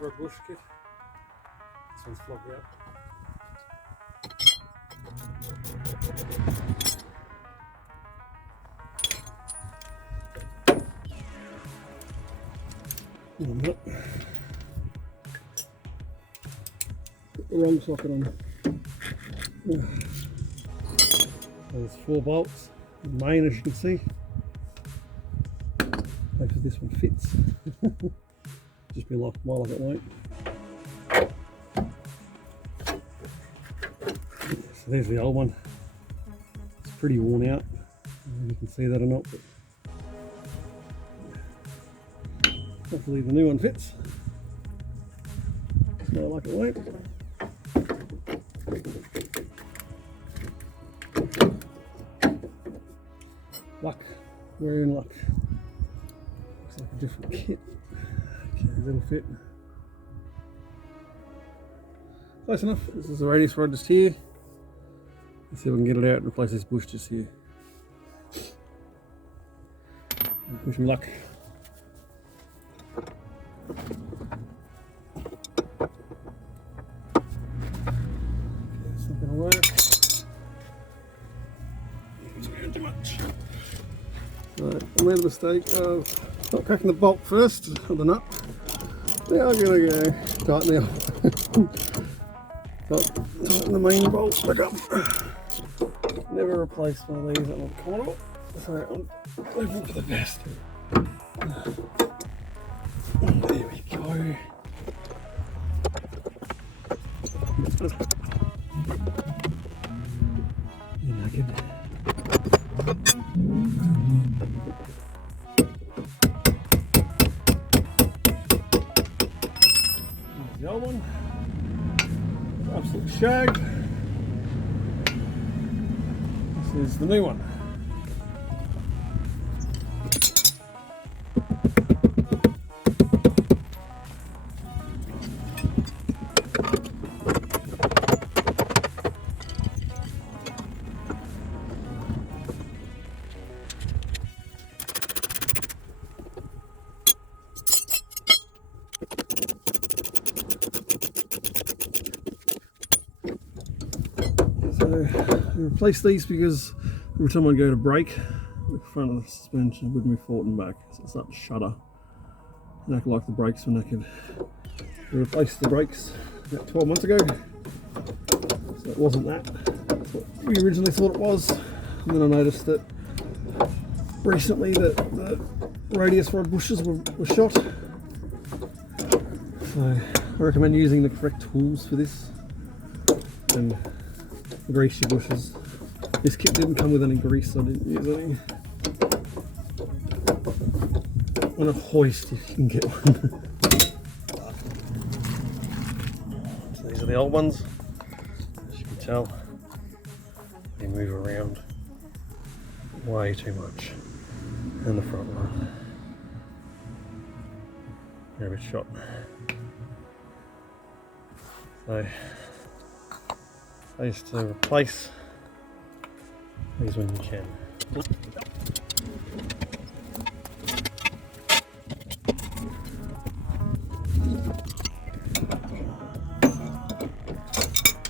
for a bush kit. This one's flogged out. Put the wrong socket on. There's 4 bolts. The main, as you can see. Hopefully this one fits. Just be locked while it won't. So there's the old one. It's pretty worn out. I don't know if you can see that or not, but hopefully the new one fits. Smell like it won't. Luck. We're in luck. Looks like a different kit. Okay, that'll fit. Close enough. This is the radius rod just here. Let's see if we can get it out and replace this bush just here. Wish me luck. It's not going to work. It's going too much. Right, I made a mistake of not cracking the bolt first, or the nut. Now I'm going to go tighten the tighten the main bolt back up. Never replaced one of these on the Commodore, so I'm hoping for the best. There we go. You're naked. There's the old one. Absolutely shagged. This is the new one. So I replaced these because every time I go to brake, the front of the suspension wouldn't be forward and back, so it started to shudder. And act like the brakes were knackered. We replaced the brakes about 12 months ago, so it wasn't that. That's what we originally thought it was. And then I noticed that recently that the radius rod bushes were shot. So I recommend using the correct tools for this and grease your bushes. This kit didn't come with any grease, so I didn't use any. On a hoist if you can get one. So these are the old ones. As you can tell, they move around way too much. And the front one, they're a bit shot. So I used to replace these when you can.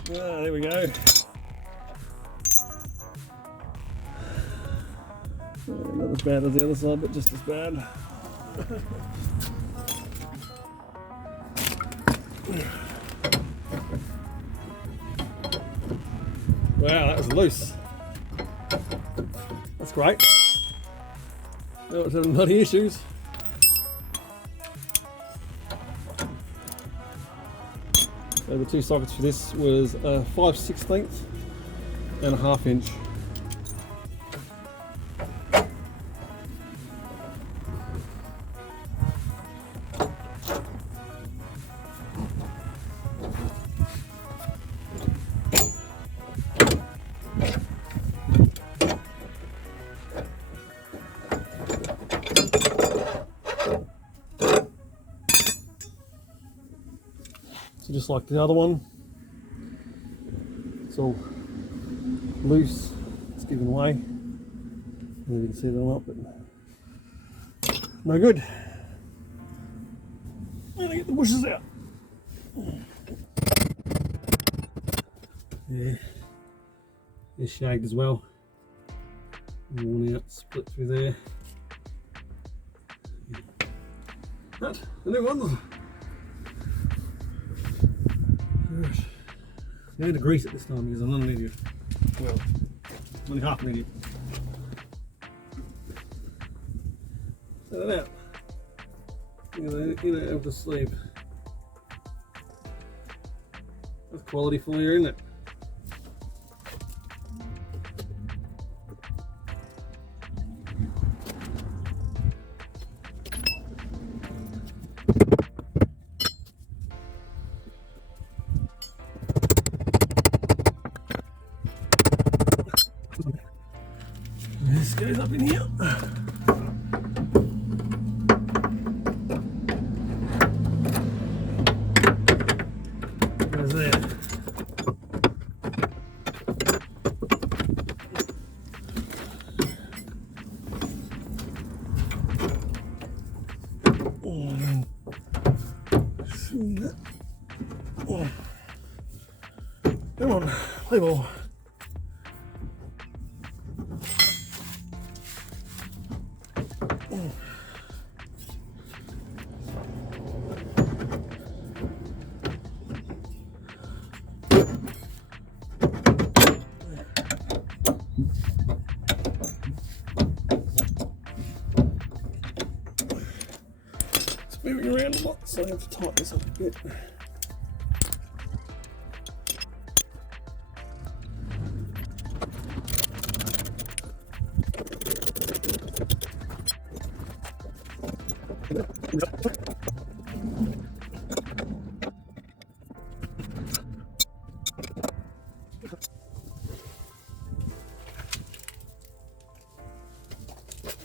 There we go. Not as bad as the other side, but just as bad. Wow, that was loose. That's great. No one's having bloody issues. So the 2 sockets for this was a 5/16 and a 1/2 inch. So just like the other one, it's all loose, it's giving way. I don't know if you can see that or not, but no good. I'm gonna get the bushes out. Yeah, it's shagged as well. Worn out, split through there. But a new one. Right. I need to grease it this time because I'm not an idiot. Well, I'm only half an idiot. Set it out. In it out the sleeve. That's quality for you, isn't it? This goes up in here. Goes there. Come on, play ball. It's moving around a lot, so I have to tighten this up a bit.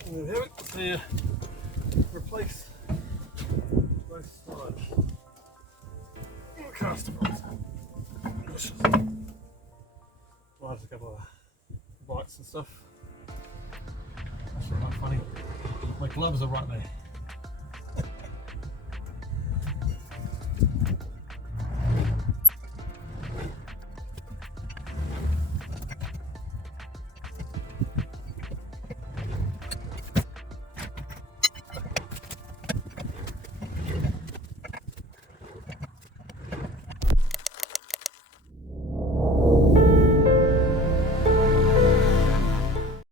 There we have it. So yeah, replace both sides. Cast it. Well, there's a couple of bites and stuff. That's right funny. My gloves are right there.